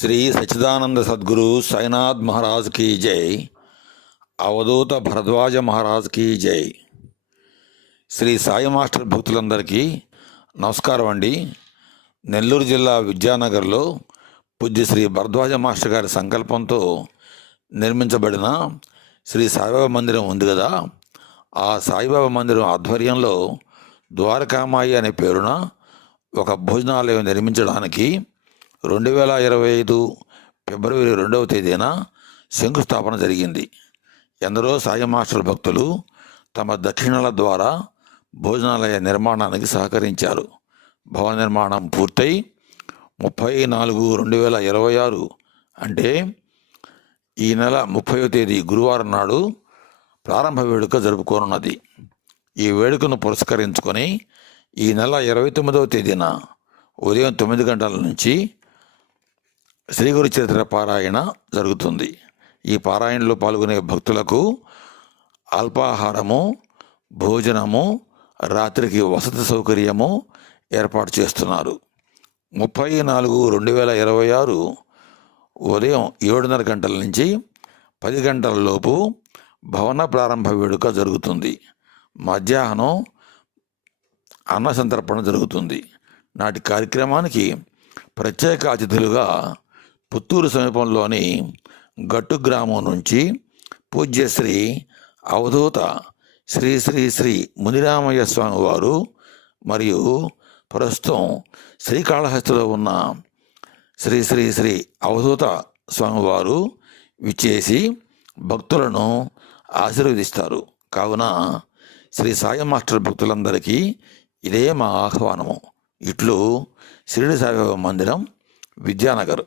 श्री सच्चिदानंद सद्गुरु साईनाथ महाराज की जय। అవధూత భరద్వాజ మహారాజ్ की జై। శ్రీ సాయి మాస్టర్ భక్తులందరికీ నమస్కారం అండి। నెల్లూరు జిల్లా విద్యానగర్లో పూజ్య శ్రీ భరద్వాజ మాస్టర్ గారి సంకల్పంతో నిర్మించబడిన శ్రీ సాయిబాబా మందిరం ఉంది కదా, ఆ సాయిబాబా మందిరం ఆధ్వర్యంలో ద్వారకామాయి అనే పేరున ఒక భోజనాలయం నిర్మించడానికి 2025 ఫిబ్రవరి 2వ తేదీన శంకుస్థాపన జరిగింది। ఎందరో సాయి మాస్టర్ భక్తులు తమ దక్షిణల ద్వారా భోజనాలయ నిర్మాణానికి సహకరించారు। భవన నిర్మాణం పూర్తయి 30/4/2026 అంటే ఈ నెల 30వ తేదీ గురువారం నాడు ప్రారంభ వేడుక జరుపుకోనున్నది। ఈ వేడుకను పురస్కరించుకొని ఈ నెల 29వ తేదీన ఉదయం 9 గంటల నుంచి శ్రీ గురు చరిత్ర పారాయణ జరుగుతుంది। ఈ పారాయణలో పాల్గొనే భక్తులకు అల్పాహారము, భోజనము, రాత్రికి వసతి సౌకర్యము ఏర్పాటు చేస్తున్నారు। 30/4/2026 ఉదయం 7:30 గంటల నుంచి 10 గంటల లోపు భవన ప్రారంభ వేడుక జరుగుతుంది। మధ్యాహ్నం అన్న సంతర్పణ జరుగుతుంది। నాటి కార్యక్రమానికి ప్రత్యేక అతిథులుగా పుత్తూరు సమీపంలోని గట్టు గ్రామం నుంచి పూజ్య శ్రీ అవధూత శ్రీ శ్రీ శ్రీ మునిరామయ్య స్వామి వారు మరియు ప్రస్తుతం శ్రీకాళహస్తిలో ఉన్న శ్రీ శ్రీ శ్రీ అవధూత స్వామివారు విచ్చేసి భక్తులను ఆశీర్వదిస్తారు। కావున శ్రీ సాయి మాస్టర్ భక్తులందరికీ ఇదే మా ఆహ్వానము। ఇట్లు షిరిడి సాయిబాబా మందిరం, విద్యానగర్।